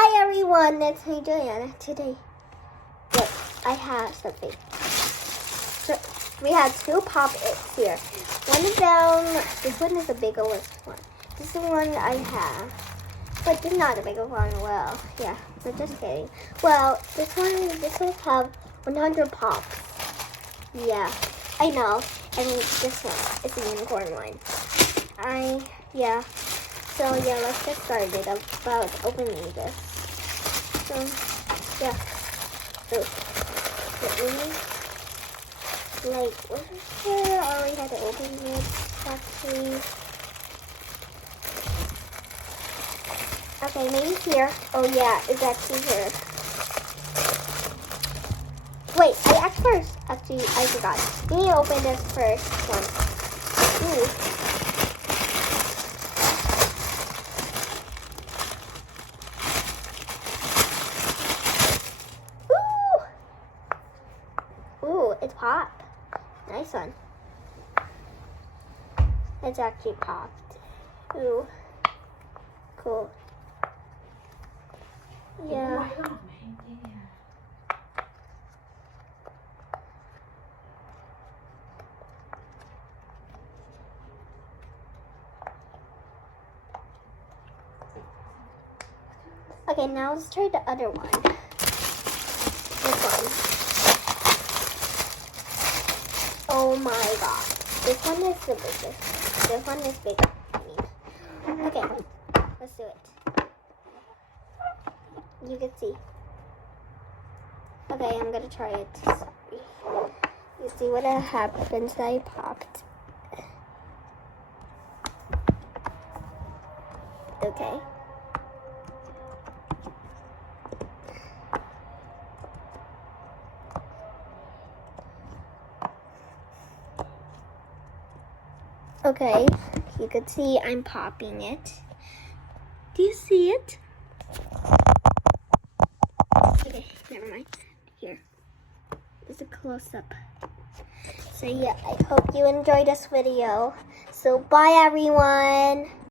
Hi everyone, it's me Juliana. Today, look, I have something. So we have two pop-its here. One of them, this one is the bigger one. This is the one I have, but this is not the bigger one. Well, yeah, but just kidding. Well, this one have 100 pops. Yeah, I know. And this one, it's a unicorn one. Yeah. So yeah, let's get started about opening this. So yeah. So let me what is there? I already had to open it actually. Okay, maybe here. Oh yeah, it's actually here. Wait, I forgot. Let me open this first one. Ooh. Ooh, it's popped. Nice one. It's actually popped. Ooh. Cool. Yeah. Okay, now let's try the other one. This one. Oh my god. This one is the biggest. This one is bigger. Okay, let's do it. You can see. Okay, I'm gonna try it. Sorry. You see what happens that I popped. Okay. Okay, you can see I'm popping it. Do you see it? Okay, never mind. Here. It's a close-up. So yeah, I hope you enjoyed this video. So bye everyone.